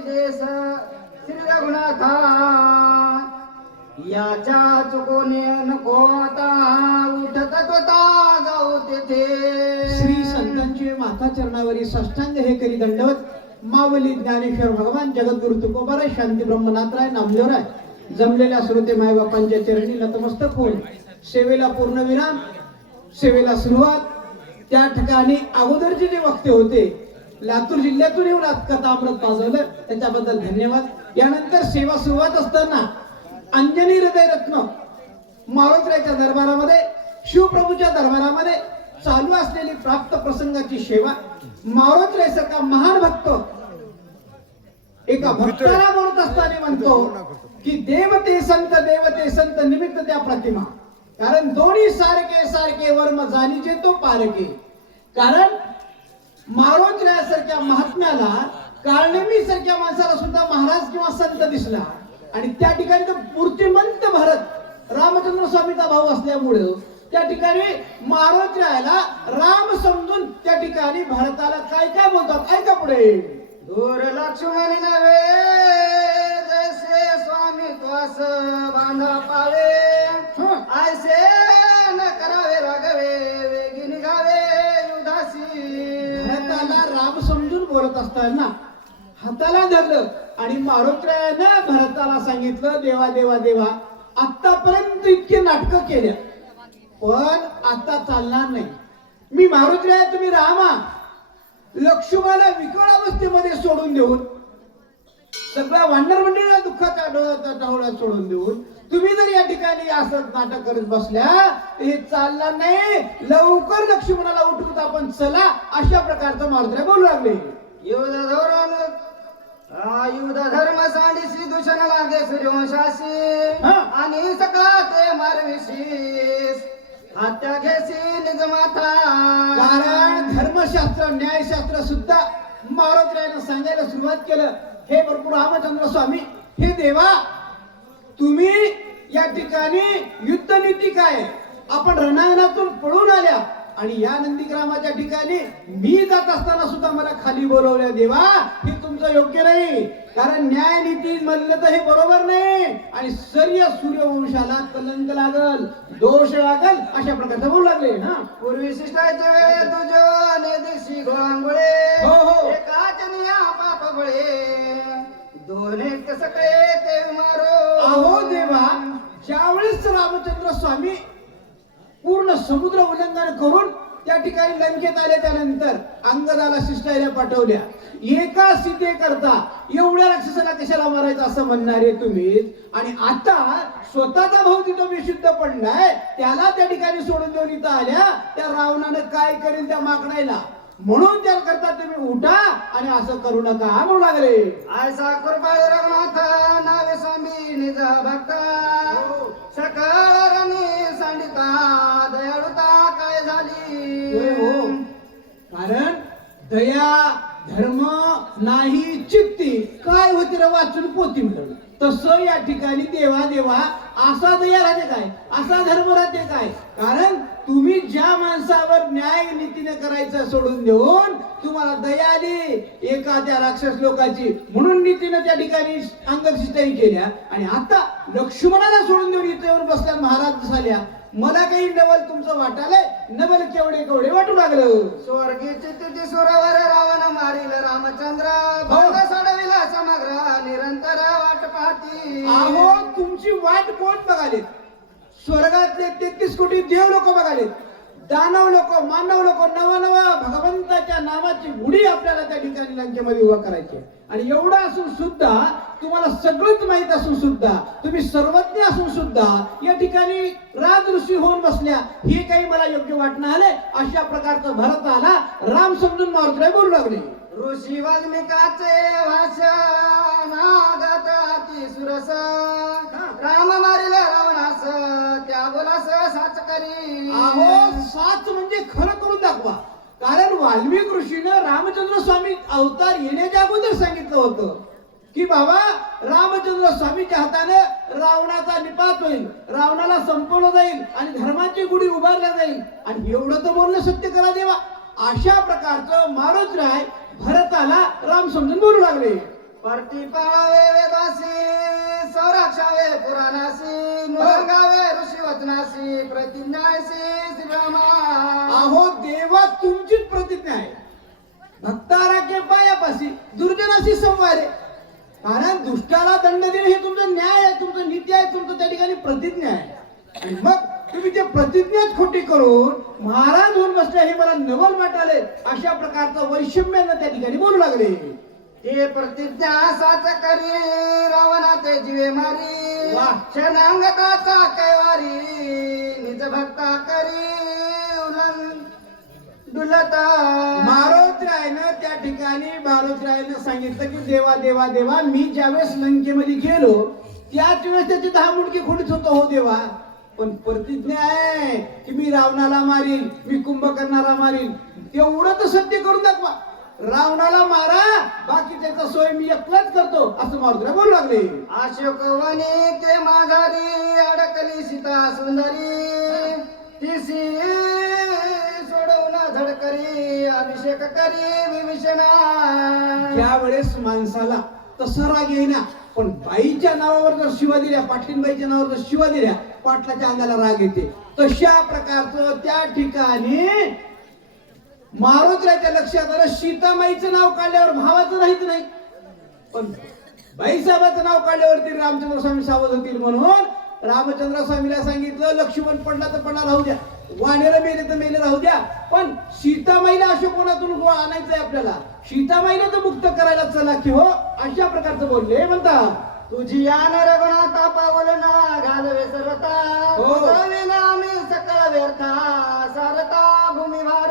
देश श्री रघुनाथा याच्या चुकोने नको आता उठत त्वता जाऊ तेथे. श्री संतांची माता चरणावरी साष्टांग हे करी दंडवत. मावली ज्ञानेश्वर भगवान जगद्गुरु तुकोबाराय शांती ब्रह्मनाथराय नामदेवराय जमलेल्या श्रोते मायबापांच्या चरणी नतमस्तक होऊन सेवेला पूर्णविराम, सेवेला सुरुवात. त्या ठिकाणी अगोदरचे जे वक्ते होते लातूर जिल्ह्यातून येऊन आज कथा अमृत पाजवलं त्याच्याबद्दल धन्यवाद. यानंतर सेवा सुरुवात असताना अंजनी हृदय रत्न मारोत्राच्या दरबारामध्ये शिवप्रभूच्या दरबारामध्ये चालू असलेली प्राप्त प्रसंगाची सेवा मारोत्रासारखा महान भक्त एका भक्ताला बोलत असताना म्हणतो की देवते संत निमित्त त्या प्रतिमा. कारण दोन्ही सारखे सारखे वर्म जाणीचे तो पारखे. कारण मारोत्रासारख्या महात्म्याला काळनेमी सारख्या माणसाला सुद्धा महाराज किंवा संत दिसला आणि त्या ठिकाणी तो मूर्तिमंत भरत रामचंद्र स्वामीचा भाऊ असल्यामुळे त्या ठिकाणी मारोत्राला राम समजून त्या ठिकाणी भरताला काय काय बोलतात ऐका पुढे. दूर लक्ष्मण नव्हे जैसे स्वामी त्वास बांधा पावे ऐसे न करावे रागवे वेगी निघावे युधासी. भरताला राम समजून बोलत असताना हाताला धरलं आणि मारोत्रानं भरताला सांगितलं देवा देवा देवा आतापर्यंत इतके नाटकं केल्या पण आता चालणार नाही. मी मारुती आहे तुम्ही रामा. लक्ष्मणाला विकळ अवस्थेमध्ये सोडून देऊन सगळ्या वानर मंडळीला दुःखाच्या डोळ्यात सोडून देऊन तुम्ही जर या ठिकाणी असं नाटक करत बसल्या हे चालणार नाही. लवकर लक्ष्मणाला उठवत आपण चला अशा प्रकारचं मारुती बोलू लागले. युध धर्म सांडीसी दूषण लागे सूर्यवंशाशी आणि सकळा ते मारविशीस हत्या घेसी निज माथा. कारण धर्मशास्त्र न्यायशास्त्र सुद्धा मारुतीने सांगायला सुरुवात केलं. हे भरपूर रामचंद्र स्वामी हे देवा तुम्ही या ठिकाणी युद्धनीती काय आपण रणांगणातून पळून आल्या आणि या नंदीग्रामाच्या ठिकाणी मी जात असताना सुद्धा मला खाली बोलवल्या देवा हे तुमचं योग्य नाही. कारण न्याय नीती म्हणलं तर हे बरोबर नाही आणि सूर्यवंशाला कलंक लागल दोष लागल अशा प्रकारचं बोलू लागले ना. पूर्वी शिष्टाचे वेळे तुझ्या नेदिशी गोळांगुळे हो हो एकाच निया पाप बळे दोन एक सगळे ते मारो. अहो देवा ज्यावेळेस रामचंद्र स्वामी पूर्ण समुद्र उल्लंघन करून त्या ठिकाणी लंकेत आले त्यानंतर अंगदाला शिष्टायला पाठवल्या. एका सीते करता एवढ्या राक्षसाला कशाला मारायचं असं म्हणणारे तुम्ही आणि आता स्वतःचा भाऊ तिथं विशुद्ध पडलाय त्याला त्या ठिकाणी सोडून देऊन इथं आल्या. त्या रावणानं काय करेल त्या मागणायला म्हणून त्या करता तुम्ही उठा आणि असं करू नका म्हणू लागले. आयसा कृपा रघुनाथ नावे स्वामी निज भक्त सकळ रणी सांडिता दयाळुता काय झाली. हो कारण दया धर्म नाही चित्ती काय होते रे वाचून पोती मिळवलं तसं या ठिकाणी देवा देवा असा दया राहते काय असा धर्म राहते काय. कारण तुम्ही ज्या माणसावर न्याय नीतीने करायचं सोडून देऊन तुम्हाला दया आली एखाद्या राक्षस लोकांची म्हणून नीतीने त्या ठिकाणी अंगशिष्टाई केल्या आणि आता लक्ष्मणाला सोडून देऊन इथे येऊन बसल्या महाराज झाल्या. मला काही नवल तुमचं वाटालंय नवल केवढे केवढे वाटू लागलं. स्वर्गीची तिथी सुरवर रावण मारिल रामचंद्र भंग सोडविला समग्र निरंतर वाट पाहती. अहो तुमची वाट कोण बघाले. स्वर्गातले 33 कोटी देव लोक बघाले दानव लोक मानव लोक नवा भगवंताच्या नावाची गुढी आपल्याला त्या ठिकाणी लंकेमध्ये उभा करायची आणि एवढं असून सुद्धा तुम्हाला सगळंच माहित असून सुद्धा तुम्ही सर्वज्ञ असून सुद्धा या ठिकाणी राजऋषी होऊन बसल्या हे काही मला योग्य वाटणं आलंय. अशा प्रकारचं भरताला राम समजून मारुतीला बोलू लागले. ऋषी वाल्मिकाचे भाषण नागत अति सुरस राम मारिल रावणास त्या बोलास साच करी. अहो साच म्हणजे खरं करून दाखवा. कारण वाल्मिक ऋषीनं रामचंद्र स्वामी अवतार येण्याच्या अगोदर सांगितलं होतं की बाबा रामचंद्र स्वामीच्या हाताने रावणाचा निपात होईल रावणाला संपवलं जाईल आणि धर्माची गुढी उभारल्या जाईल आणि एवढं तर बोलणं सत्य करा देवा. अशा प्रकारचं मारुतीराय भरताला राम समजून बोलू लागले. परती पाळावे वेदासी संरक्षावे पुराणासी नुरंगावे ऋषी वचनासी प्रतिज्ञासी श्रीरामा. अहो देवा तुमचीच प्रतिज्ञा आहे. भक्तारा के पायापाशी दुर्जनाशी संवारे. कारण दुष्टाला दंड देणे हे तुमचं न्याय आहे, तुमचं नीती आहे, तुमचं त्या ठिकाणी प्रतिज्ञा आहे. आणि मग तुम्ही ते प्रतिज्ञाच खोटी करून महाराज होऊन बसले हे मला नवल वाटाले. अशा प्रकारचं वैषम्यानं त्या ठिकाणी बोलू लागले. ते प्रतिज्ञा साच करी रावणा ते जीवे मारी वाह. शरणांगताचा कैवारी निज भक्ता करी डुलता. मारुतीरायनं त्या ठिकाणी मारुतीरायनं सांगितलं की देवा देवा देवा मी ज्यावेळेस लंकेमध्ये गेलो त्याच वेळेस त्याची 10 मुंडकी खोडीत होतो हो देवा. पण प्रतिज्ञा आहे की मी रावणाला मारील, मी कुंभकर्णाला मारील. तेवढं तर सत्य करून दाखवा. रावणाला मारा, बाकी त्याचा सोय मी एकलाच करतो असं मारुतीराय बोलू लागले. अशोकवनी ते माघारी अडकली सीता सुंदरी तिसी सोडवून धडकरी अभिषेक करी विभीषणा. ज्यावेळेस माणसाला तसा राग येईना, पण बाईच्या नावावर जर शिवा दिल्या, पाटलीनबाईच्या नावावर जर शिवा दिल्या, पाटलाच्या अंगाला राग येते. तशा प्रकारचं त्या ठिकाणी मारुतीरायच्या लक्षात आलं. सीतामाईचं नाव काढल्यावर भावाचं राहीत नाही, पण बाईसाहेबाचं नाव काढल्यावरती रामचंद्र स्वामी सावध होतील. म्हणून रामचंद्र स्वामीला सांगितलं लक्ष्मण पडला तर पडला राहू द्या, वानेर मेले तर मेले राहू द्या, पण सीतामाईला अशोकवनातून आणायचंय आपल्याला. सीतामाईला तर मुक्त करायला चला की हो. अशा प्रकारचं बोलले. म्हणतात तुझी यान रघुनाथा पावलना घालवे सर्वता हो. मी सकळ व्यर्था सारता भूमिभार.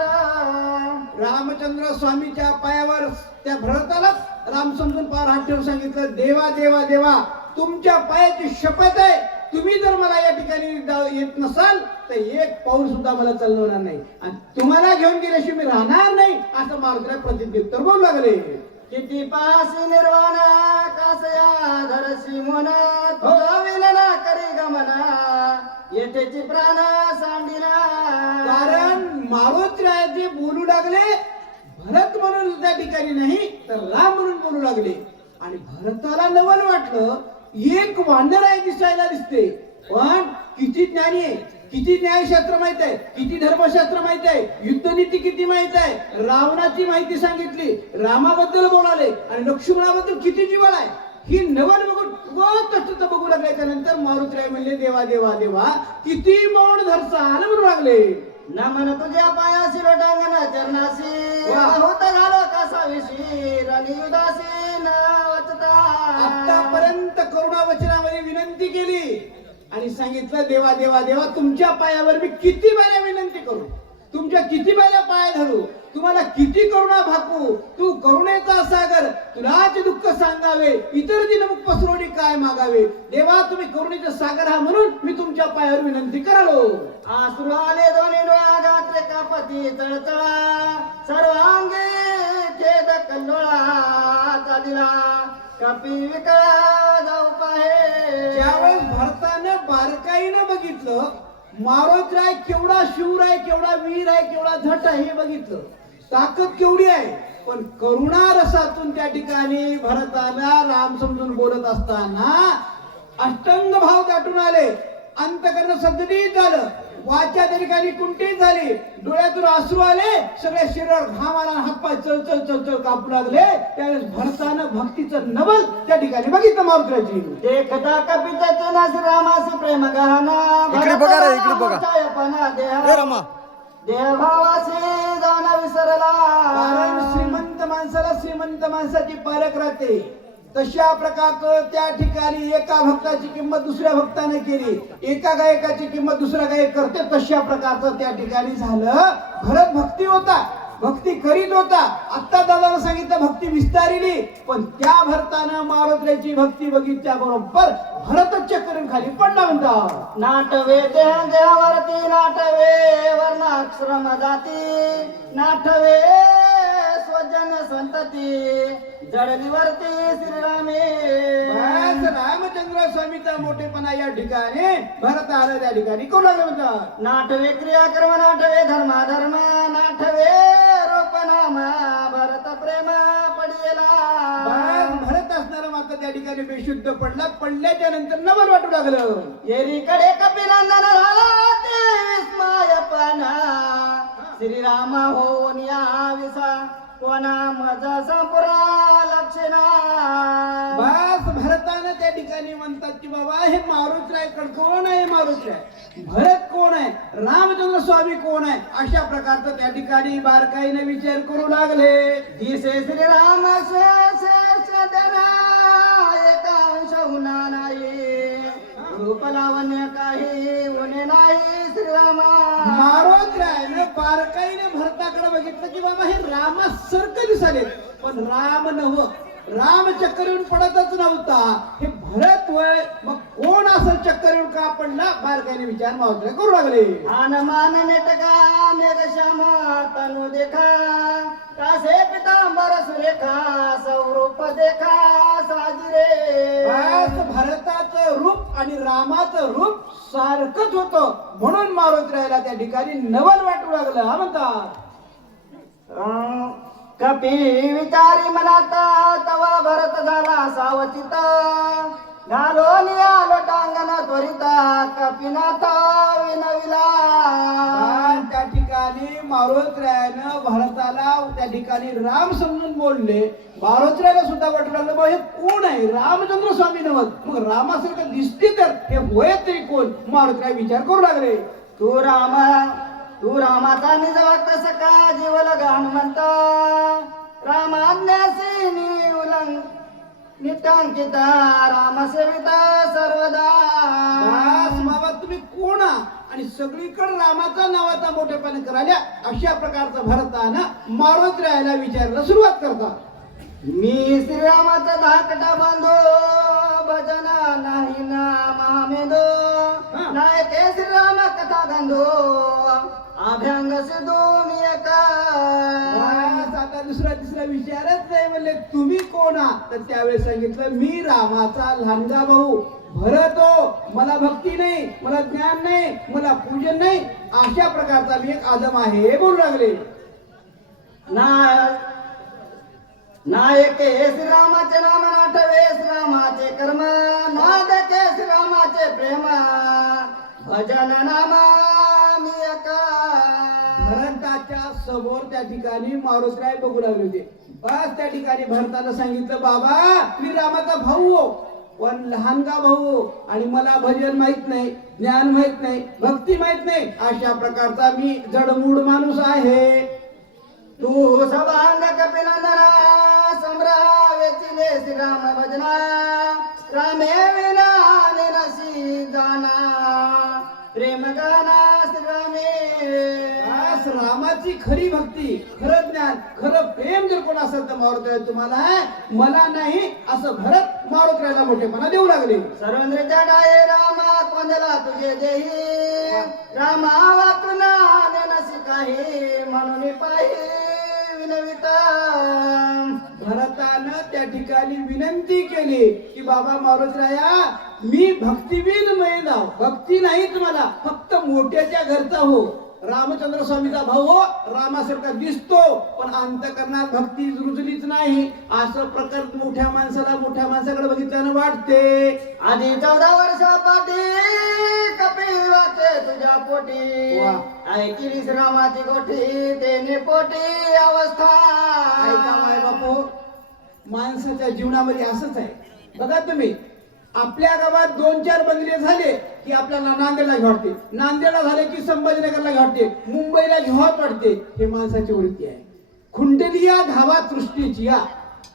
रामचंद्र स्वामीच्या पायावर त्या भरताला राम समजून पार हात ठेवून सांगितलं देवा देवा देवा तुमच्या पायाची शपथ आहे, तुम्ही जर मला या ठिकाणी येत नसाल तर एक पाऊल सुद्धा मला चालवणार नाही आणि तुम्हाला घेऊन गेल्याशिवाय मी राहणार नाही असं मारुतीराय प्रतिज्ञेतर बोलू लागले. किती पासी निर्वाण कासया धरसी मोना तुझा विनना करी गमना येथेची प्राण सांडिना. कारण मारुतीराय जे बोलू लागले भरत म्हणून त्या ठिकाणी नाही तर राम म्हणून बोलू लागले. आणि भरताला नवल वाटलं एक वानर आहे दिसायला दिसते, पण किती ज्ञानी आहे, किती न्यायशास्त्र माहित आहे, किती धर्मशास्त्र माहित आहे, युद्धनीती किती माहित आहे, रावणाची माहिती सांगितली, रामाबद्दल बोलाले आणि लक्ष्मणाबद्दल किती जिव्हाळा आहे. ही नवल बघून तसं बघू लागल्याच्या नंतर मारुतीराय म्हणले देवा देवा देवा किती मौन धरसाल म्हणू लागले. नमन तुझ्या पायाशी लोटांगण चरणाशी होत घालो कसा विशीर आणि उदासी न वाचता. आतापर्यंत करुणा वचनामध्ये विनंती केली आणि सांगितलं देवा देवा देवा तुमच्या पायावर मी किती वेळा विनंती करू, तुमच्या किती वेळा पाय धरू, तुम्हाला किती करुणा भाकू. तू करुणेचा सागर, तुलाच दुःख सांगावे, इतर दिन मुख पसरवणी काय मागावे. देवा तुम्ही करुणेचा सागर हा म्हणून मी तुमच्या पायावर विनंती करालो. आसरू आले दोन्ही डोळा गात्रे कापती चळचळा सर्वांगे खेद कल्लोळा चालिला कपी विकळा जाऊ पाहे. ज्यावेळेस भरतानं बारकाईनं बघितलं मारुतीराय केवढा शूर आहे, केवढा वीर आहे, केवढा झट आहे हे बघितलं, ताकद केवढी आहे. पण करुणा रसातून त्या ठिकाणी भरताला राम समजून बोलत असताना अष्टांग भाव दाटून आले, अंतकरण सदनीत झालं, वाचा त्या ठिकाणी कुंठित झाली, डोळ्यातून अश्रू आले, सगळ्या शरीरावर घाम आला, हातपाय चळचळ चळचळ कापू लागले. त्यावेळेस भरतानं भक्तीचं नवल त्या ठिकाणी बघितलं मारुतीरायची. देखता कपिताचे नास रामास प्रेम गहना इकडे बघा रे, इकडे बघा. पना हे रमा देवभावासी जाण विसरला. कारण श्रीमंत माणसाला श्रीमंत माणसाची पारख राहते. तशा प्रकारचं त्या ठिकाणी एका भक्ताची किंमत दुसऱ्या भक्ताने केली, एका गायकाची किंमत दुसरा गायक करते. तशा प्रकारचं त्या ठिकाणी झालं. भरत भक्ती होता, भक्ती करीत होता. आता दादानं सांगितलं भक्ती विस्तारिली, पण त्या भरतानं मारुतीरायची भक्ती बघितल्या बरोबर भरतच चक्करून खाली पडला. म्हणतात नाटवे देहावरती नाटवे वर्णाश्रम जाती नाटवे स्वजन संतती जडलीवरती श्रीरामे. रामचंद्र स्वामीचा मोठेपणा या ठिकाणी भरत आलं त्या ठिकाणी करू लागलं. म्हणतात नाटवे क्रियाकर्म नाटवे धर्माधर्म नाटवे रूपनाम भरत प्रेम पडियला. भरत ठिकाणी बेशुद्ध पडला. पडल्याच्या नंतर नवल वाटू लागलं. येरीकडे कपिनंदन झाला ते विस्मयपणा श्रीरामा होऊन याविसा कोणा मजा संपुरा लक्षणा. बस भरतानं त्या ठिकाणी म्हणतात की बाबा हे मारुतीरायकड कोण आहे? मारुतीराय भरत कोण आहे? रामचंद्र स्वामी कोण आहे? अशा प्रकारचं त्या ठिकाणी बारकाईने विचार करू लागले. दिसे श्रीराम शेषदना एकांश हुना नाही रूप लावण्य काही उणे नाही श्रीरामा. मारुतीरायनं बारकाईने भरताकडे बघितलं की बाबा हे रामासारखं दिसाले, पण राम नव्ह, राम चक्कर येऊन पडतच नव्हता. हे भरत वय मग कोण असं चक्कर येऊन का पडला? बारकाईने विचार मारुतीराय करू लागले. मान नेटका मेघश्याम तनु देखा कासे पितांबर सुरेखा स्वरूप देखा साजिरे. बस भरताचं रूप आणि रामाचं रूप सारखंच होतं, म्हणून मारुतीरायला त्या ठिकाणी नवल वाटू लागलं. हा म्हणतात कपी विचारी मनात तवा भरत झाला सावचित घालो नियालो टांगण त्वरिता कपिनाथ विनविला. पण त्या ठिकाणी मारुतीरायानं भरताला त्या ठिकाणी राम समजून बोलले. मारुतीरायाला सुद्धा वाटू लागलं बा हे कोण आहे? रामचंद्र स्वामी नव्हत, मग रामासारखं दिसते तर हे होय तरी कोण? मारुतीराय विचार करू लागले. तू रामाचा निज भक्त सका जीवल हनुमंत रामाज्ञासी उल्लंघ नित्यांकित रामसेविता सर्वदा. बस बाबा तुम्ही कोण आणि सगळीकडे रामाचा नावाचा मोठेपणा करायला. अशा प्रकारचं भरतानं मारुतीरायाला विचारायला सुरुवात करतात. मी श्रीरामाचा धाकटा बांधो भजन नाही ना महामेदो नाही ते श्रीराम कथा गांधो अभ्यंग सिद्धो मी एका. बस आता दुसरा तिसरा विचारच नाही. म्हणले तुम्ही कोण आहात? तर त्यावेळेस सांगितलं मी रामाचा लहानगा भाऊ भरत हो. मला भक्ती नाही, मला ज्ञान नाही, मला पूजन नाही, अशा प्रकारचा मी एक आदम आहे बोलू लागले. नायके श्रीरामाचे नाम नाठवे श्रीरामाचे कर्म नादके श्रीरामाचे प्रेम भजन नाम मी एका. भरताच्या समोर त्या ठिकाणी मारुतीराय बघू लागले होते. बस त्या ठिकाणी भरतानं सांगितलं बाबा मी रामाचा भाऊ हो, पण लहानगा भाऊ आणि मला भजन माहित नाही, ज्ञान माहित नाही, भक्ती माहित नाही, अशा प्रकारचा मी जडमूड माणूस आहे. तू सभांग कपिनंदना संभ्रावेचिले श्रीराम भजना रामे विना निरसी जाना प्रेम गाना श्रीरामे. बस रामाची खरी भक्ती, खरं ज्ञान, खरं प्रेम जर कोण असेल तर मारुतीराय तुम्हाला आहे, मला नाही, असं भरत मारुतीरायला मोठेपणा देऊ लागले. सर्वेंद्रच्या डाये रामा कोंदला तुझे देही रामा वाचुना नेनसी काही म्हणून पाहि विनविता. भरतानं त्या ठिकाणी विनंती केली की बाबा मारुतीराया मी भक्तिवीन मैदाव, भक्ती नाही तुम्हाला, फक्त मोठ्याच्या घरचा हो, रामचंद्र स्वामीचा भाऊ हो, रामासारखा दिसतो पण अंतकरणात भक्ती रुजलीच नाही. असं प्रकार मोठ्या माणसाकडे बघितल्यानं वाटते. आधी 14 वर्षापाठी कपिवाचे तुझ्या पोटी ऐकिली श्रीरामाची गोठी तेने पोटी अवस्था. ऐका माय बापू, माणसाच्या जीवनामध्ये असंच आहे. बघा तुम्ही आपल्या गावात 2-4 बंगले झाले की आपल्याला नांदेडला घ्यावं वाटते, नांदेडला झाले की संभाजीनगरला घ्यावं वाटते, मुंबईला घ्यावं वाटते. हे माणसाची वृत्ती आहे. खुंडलिया धावा सृष्टीची.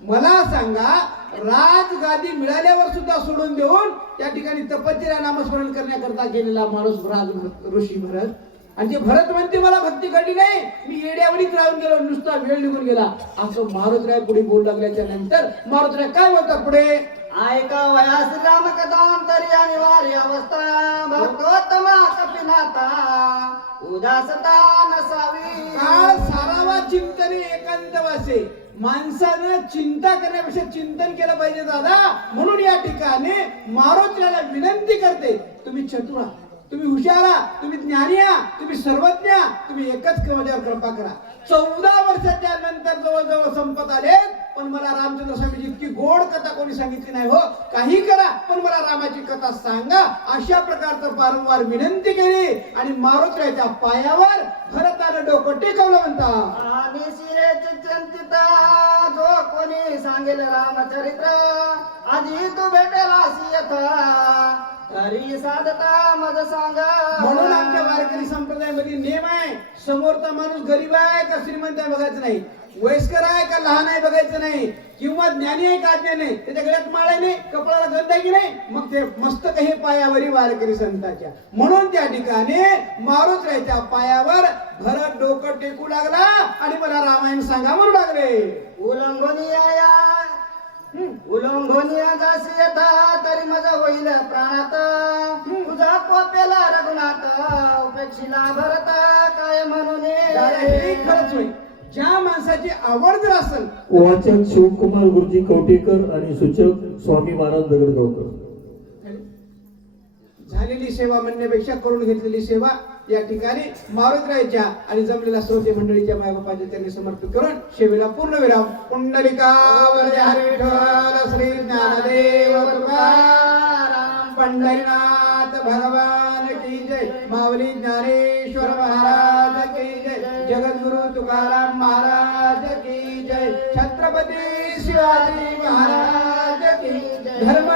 मला सांगा राजगादी मिळाल्यावर सुद्धा सोडून देऊन त्या ठिकाणी तपश्चर्या नामस्मरण करण्याकरता गेलेला माणूस ऋषी भरत. आणि ते भरत म्हणते मला भक्ती घडली नाही, मी येड्यावरीच राहून गेलो, नुसता वेळ निघून गेला, असं मारुतीराय पुढे बोलू लागल्याच्या नंतर मारुतीराय काय बोलतात पुढे? ऐका वयास राम कथांतरी अनिवार्य अवस्था भक्तोत्तमा कपिनाथा उदासता नसावी. काळ सारावा चिंतने एकांत वासे. माणसानं चिंता करण्यापेक्षा चिंतन केलं पाहिजे दादा. म्हणून या ठिकाणी मारुतीरायला विनंती करते तुम्ही चतुर आहात, तुम्ही हुशार आहात, तुम्ही ज्ञानी आहात, तुम्ही सर्वज्ञ आहात, तुम्ही एकच माझ्यावर कृपा करा. 14 वर्षाच्या नंतर जवळजवळ संपत आले पण मला रामचंद्र स्वामीची इतकी गोड कथा कोणी सांगितली नाही हो. काही करा पण मला रामाची कथा सांगा, अशा प्रकारचं वारंवार विनंती केली. आणि मारुतीच्या पायावर भरतानं डोकं टेकवलं म्हणता. आम्ही शिरेची चिंतिता जो कोणी सांगेल रामचरित्र, आधी तू भेटेला यथा तरी साधता मज सांगा. म्हणून आमच्या वारकरी संप्रदायामध्ये नियम आहे, समोरचा माणूस गरीब आहे का श्रीमंत आहे बघायचं नाही, वयस्कर आहे का लहान आहे बघायचं नाही, किंवा ज्ञानी आहे का अज्ञानी आहे, त्याच्या गळ्यात माळ आहे नाही, कपाळाला गंध आहे की नाही, मग ते मस्तक हे पायावरी वारकरी संताच्या. म्हणून त्या ठिकाणी मारुतीच्या पायावर भरत डोकं टेकू लागला आणि मला रामायण सांगा म्हणू लागले. उलंघोनिया जासी यथा तरी मज होईल प्राणात, तुझा कोपेला रघुनाथ उपेक्षिला भरत काय म्हणून. हे खरंच होय, ज्या माणसाची आवड जर असेल. वाचक शिवकुमार गुरुजी कवटेकर आणि सूचक स्वामी महाराज दगडगावकर. झालेली सेवा म्हणण्यापेक्षा करून घेतलेली सेवा या ठिकाणी मारुतीच्या आणि जमलेल्या श्रोते मंडळीच्या मायबापाच्या त्यांनी समर्पित करून सेवेला पूर्ण विराम. पुंडलिकावर विठ्ठल श्री ज्ञानदेव तुकाराम पंढरीनाथ भगवान की जय. माऊली ज्ञानेश्वर महाराज की जय. जगद्गुरु तुकाराम महाराज की जय. छत्रपती शिवाजी महाराज की जय. धर्म